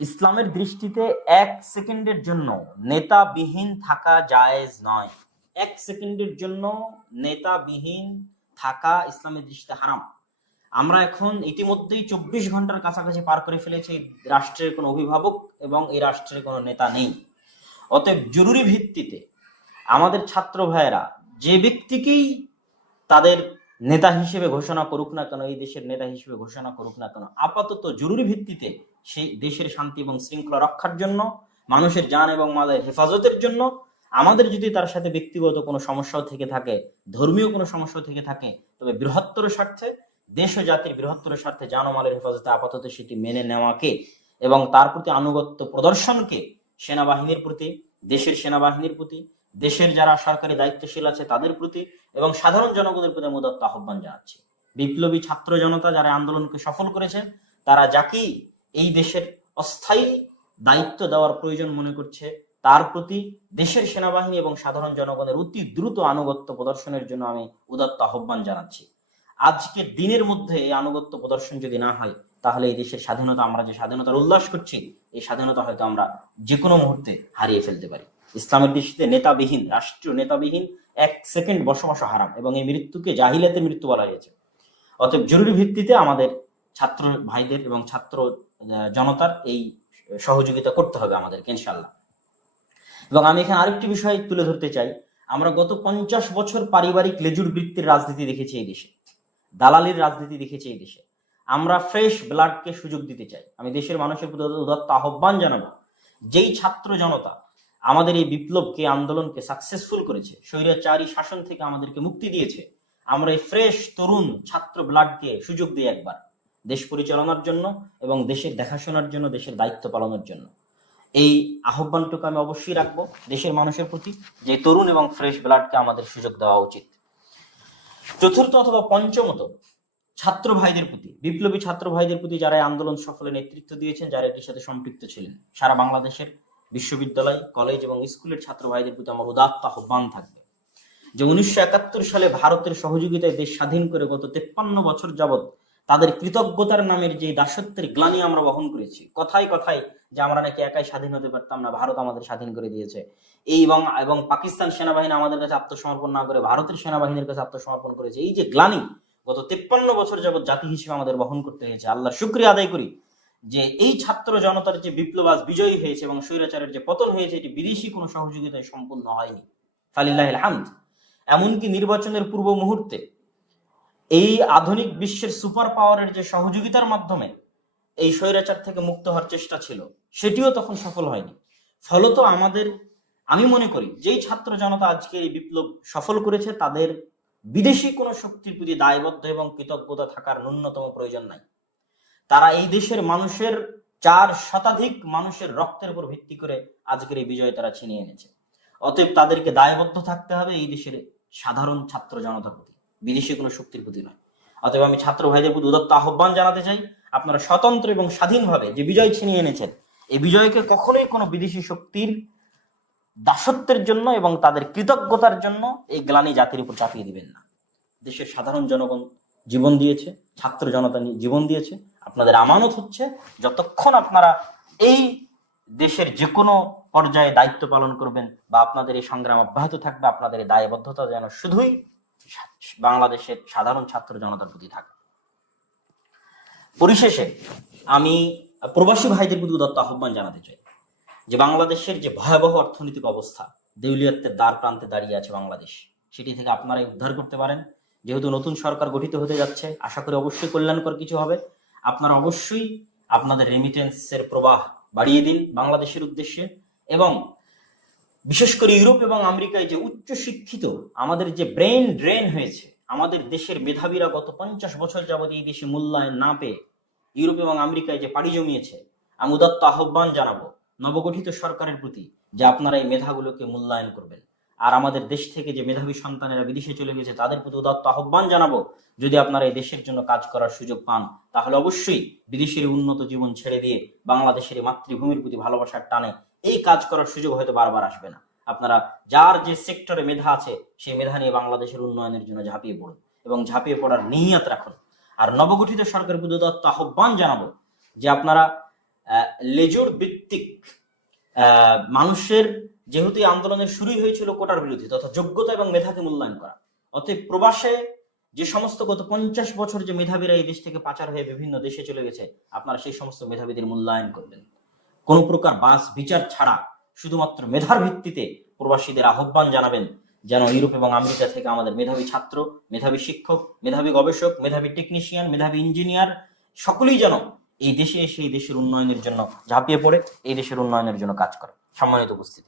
ইসলামের দৃষ্টিতে এক সেকেন্ডের জন্য নেতাবিহীন থাকা জায়েজ নয়। এক সেকেন্ডের জন্য নেতাবিহীন থাকা ইসলামের দৃষ্টিতে হারাম। আমরা এখন ইতিমধ্যেই চব্বিশ ঘণ্টার কাছাকাছি পার করে ফেলেছি রাষ্ট্রের কোনো অভিভাবক এবং এই রাষ্ট্রের কোনো নেতা নেই। অতএব জরুরি ভিত্তিতে আমাদের ছাত্র ভাইয়েরা যে ব্যক্তিকেই তাদের নেতা হিসেবে ঘোষণা করুক না কেন, এই দেশের নেতা হিসেবে ঘোষণা করুক না কেন, আপাতত জরুরি ভিত্তিতে সেই দেশের শান্তি এবং শৃঙ্খলা রক্ষার জন্য, মানুষের যান এবং মালের হেফাজতের জন্য, আমাদের যদি তার সাথে ব্যক্তিগত কোনো সমস্যাও থেকে থাকে, ধর্মীয় কোনো সমস্যা থেকে থাকে, তবে বৃহত্তর স্বার্থে, দেশ ও জাতির বৃহত্তর স্বার্থে যান ও মালের হেফাজতে আপাতত সেটি মেনে নেওয়াকে এবং তার প্রতি আনুগত্য প্রদর্শনকে সেনাবাহিনীর প্রতি, দেশের সেনাবাহিনীর প্রতি, দেশের যারা সরকারি দায়িত্বশীল আছে তাদের প্রতি এবং সাধারণ জনগণের প্রতি আমি আহ্বান জানাচ্ছি। বিপ্লবী ছাত্র জনতা যারা আন্দোলনকে সফল করেছে তারা যাকেই এই দেশের অস্থায়ী দায়িত্ব দেওয়ার প্রয়োজন মনে করছে। তার প্রতি দেশের সেনাবাহিনী এবং সাধারণ জনগণের অতি দ্রুত আনুগত্য প্রদর্শনের জন্য আমি উদাত্ত আহ্বান জানাচ্ছি। আজকের দিনের মধ্যে এই আনুগত্য প্রদর্শন যদি না হয়, তাহলে এই দেশের স্বাধীনতা, আমরা যে স্বাধীনতার উল্লাস করছি, এই স্বাধীনতা হয়তো আমরা যে কোনো মুহূর্তে হারিয়ে ফেলতে পারি। ইসলামের দৃষ্টিতে নেতাবিহীন, রাষ্ট্রীয় নেতাবিহীন এক সেকেন্ড বসবাস হারাম এবং এই মৃত্যুকে জাহিলাতের মৃত্যু বলা হয়েছে। অতএব জরুরি ভিত্তিতে আমাদের ছাত্র ভাইদের এবং ছাত্র জনতার এই সহযোগিতা করতে হবে আমাদেরকে ইনশাল্লাহ এবং আমি এখানে আরেকটি বিষয় তুলে ধরতে চাই। আমরা গত পঞ্চাশ বছর পারিবারিক লেজুর বৃত্তির রাজনীতি দেখেছি এই দেশে, দালালির রাজনীতি দেখেছি এই দেশে। আমরা ফ্রেশ ব্লাডকে সুযোগ দিতে চাই। আমি দেশের মানুষের প্রতি উদাত্ত আহ্বান জানাব, যেই ছাত্র জনতা আমাদের এই বিপ্লবকে, আন্দোলনকে সাকসেসফুল করেছে, স্বৈরাচারী শাসন থেকে আমাদেরকে মুক্তি দিয়েছে, আমরা এই ফ্রেশ তরুণ ছাত্র ব্লাডকে সুযোগ দিই একবার। দেশ পরিচালনার জন্য এবং দেশের দেখাশোনার জন্য, দেশের দায়িত্ব পালনের জন্য। এই আহ্বানটুকু আমি অবশ্যই রাখব দেশের মানুষের প্রতি, যে তরুণ এবং ফ্রেশ ব্লাডকে আমাদের সুযোগ দেওয়া উচিত। চতুর্থ অথবা পঞ্চমত ছাত্র ভাইদের প্রতি, বিপ্লবী ছাত্র ভাইদের প্রতি যারা আন্দোলন সফলে নেতৃত্ব দিয়েছেন, যারা এটির সাথে সম্পৃক্ত ছিলেন, সারা বাংলাদেশের বিশ্ববিদ্যালয়, কলেজ এবং স্কুলের ছাত্র ভাইদের প্রতি আমার উদাত্ত আহ্বান থাকবে। যে উনিশশো একাত্তর সালে ভারতের সহযোগিতায় দেশ স্বাধীন করে গত তেপ্পান্ন বছর যাবৎ তাদের কৃতজ্ঞতার নামের যে দাসত্বের গ্লানি আমরা বহন করেছি, কথায় কথায় যে আমরা নাকি একাই স্বাধীন হতে পারতাম না, ভারত আমাদের স্বাধীন করে দিয়েছে। এই এবং এবং পাকিস্তান সেনাবাহিনী আমাদের কাছে আত্মসমর্পণ না করে ভারতের সেনাবাহিনীর কাছে আত্মসমর্পণ করেছে। এই যে গ্লানি গত তেপ্পান্ন বছর যাবৎ জাতি হিসেবে আমাদের বহন করতে হয়েছে। আল্লাহ শুক্রিয়া আদায় করি যে এই ছাত্র জনতার যে বিপ্লব আজ বিজয়ী হয়েছে এবং স্বৈরাচারের যে পতন হয়েছে, এটি বিদেশি কোনো সহযোগিতায় সম্পূর্ণ হয়নি। ফালিল্লাহ হামদ। এমনকি নির্বাচনের পূর্ব মুহূর্তে এই আধুনিক বিশ্বের সুপার পাওয়ারের যে সহযোগিতার মাধ্যমে এই স্বৈরাচার থেকে মুক্ত হওয়ার চেষ্টা ছিল, সেটিও তখন সফল হয়নি। ফলত আমাদের, আমি মনে করি, যেই ছাত্র জনতা আজকে এই বিপ্লব সফল করেছে, তাদের বিদেশি কোনো শক্তির প্রতি দায়বদ্ধ এবং কৃতজ্ঞতা থাকার ন্যূনতম প্রয়োজন নাই। তারা এই দেশের মানুষের চার শতাধিক মানুষের রক্তের উপর ভিত্তি করে আজকের এই বিজয় তারা ছিনিয়ে এনেছে। অতএব তাদেরকে দায়বদ্ধ থাকতে হবে এই দেশের সাধারণ ছাত্র জনতার প্রতি। বিদেশি কোনো শক্তির প্রতি নয়। অতএব আমি ছাত্র ভাইদের প্রতি উদত্ত আহ্বান জানাতে চাই, আপনারা স্বতন্ত্র এবং স্বাধীনভাবে যে বিজয় ছিনিয়ে এনেছেন, এই বিজয়কে কখনোই কোনো বিদেশি শক্তির দাসত্বের জন্য এবং তাদের কৃতজ্ঞতার জন্য এই গ্লানি জাতির উপর চাপিয়ে দিবেন না। দেশের সাধারণ জনগণ জীবন দিয়েছে, ছাত্র জনতা জীবন দিয়েছে, আপনাদের আমানত হচ্ছে, যতক্ষণ আপনারা এই দেশের যে কোনো পর্যায়ে দায়িত্ব পালন করবেন বা আপনাদের এই সংগ্রাম অব্যাহত থাকবে, আপনাদের এই দায়বদ্ধতা যেন শুধুই বাংলাদেশের সাধারণ ছাত্র জনতার প্রতি থাকে। পরিশেষে আমি প্রবাসী ভাইদের প্রতি উদাত্ত আহ্বান জানাতে চাই যে বাংলাদেশের যে ভয়াবহ অর্থনৈতিক অবস্থা, দেউলিয়াত্বের দ্বার প্রান্তে দাঁড়িয়ে আছে বাংলাদেশ। সেটি থেকে আপনারাই উদ্ধার করতে পারেন। যেহেতু নতুন সরকার গঠিত হতে যাচ্ছে, আশা করি অবশ্যই কল্যাণকর কিছু হবে। আপনারা অবশ্যই আপনাদের রেমিটেন্সের প্রবাহ বাড়িয়ে দিন বাংলাদেশের উদ্দেশ্যে এবং বিশেষ করে ইউরোপ এবং আমেরিকায় যে উচ্চ শিক্ষিত আমাদের যে ব্রেন ড্রেন হয়েছে, আমাদের দেশের মেধাবীরা গত পঞ্চাশ বছর যাবত এই দেশে মূল্যায়ন না পেয়ে ইউরোপ এবং আমেরিকায় যে পাড়ি জমিয়েছে, আমি উদাত্ত আহ্বান জানাব নবগঠিত সরকারের প্রতি যে আপনারা এই মেধাগুলোকে মূল্যায়ন করবেন। আর আমাদের দেশ থেকে যে মেধাবী সন্তানেরা বিদেশে চলে গেছে, তাদের প্রতি উদাত্ত আহ্বান জানাব যদি আপনারা এই দেশের জন্য কাজ করার সুযোগ পান, তাহলে অবশ্যই বিদেশের উন্নত জীবন ছেড়ে দিয়ে বাংলাদেশের মাতৃভূমির প্রতি ভালোবাসার টানে এই কাজ করার সুযোগ হয়তো বারবার আসবে না। আপনারা যার যে সেক্টরে মেধা আছে, সেই মেধা নিয়ে বাংলাদেশের উন্নয়নের জন্য ঝাঁপিয়ে পড়ুন এবং ঝাঁপিয়ে পড়ার নিয়ত রাখুন। আর নবগঠিত সরকার প্রতি উদাত্ত আহ্বান জানাব যে আপনারা লেজুর ভিত্তিক মানুষের যেহেতু আন্দোলনের শুরুই হয়েছিল কোটার বিরোধী তথা যোগ্যতা এবং মেধাকে মূল্যায়ন করা, অতএব প্রবাসে যে সমস্ত গত পঞ্চাশ বছর যে মেধাবীরা এই দেশ থেকে পাচার হয়ে বিভিন্ন দেশে চলে গেছে, আপনারা সেই সমস্ত মেধাবীদের মূল্যায়ন করবেন। কোন প্রকার বাস, বিচার ছাড়া শুধুমাত্র মেধার ভিত্তিতে প্রবাসীদের আহ্বান জানাবেন যেন ইউরোপ এবং আমেরিকা থেকে আমাদের মেধাবী ছাত্র, মেধাবী শিক্ষক, মেধাবী গবেষক, মেধাবী টেকনিশিয়ান মেধাবী ইঞ্জিনিয়ার সকলেই যেন এই দেশে এসে এই দেশের উন্নয়নের জন্য ঝাঁপিয়ে পড়ে, এই দেশের উন্নয়নের জন্য কাজ করে। সম্মানিত উপস্থিতি।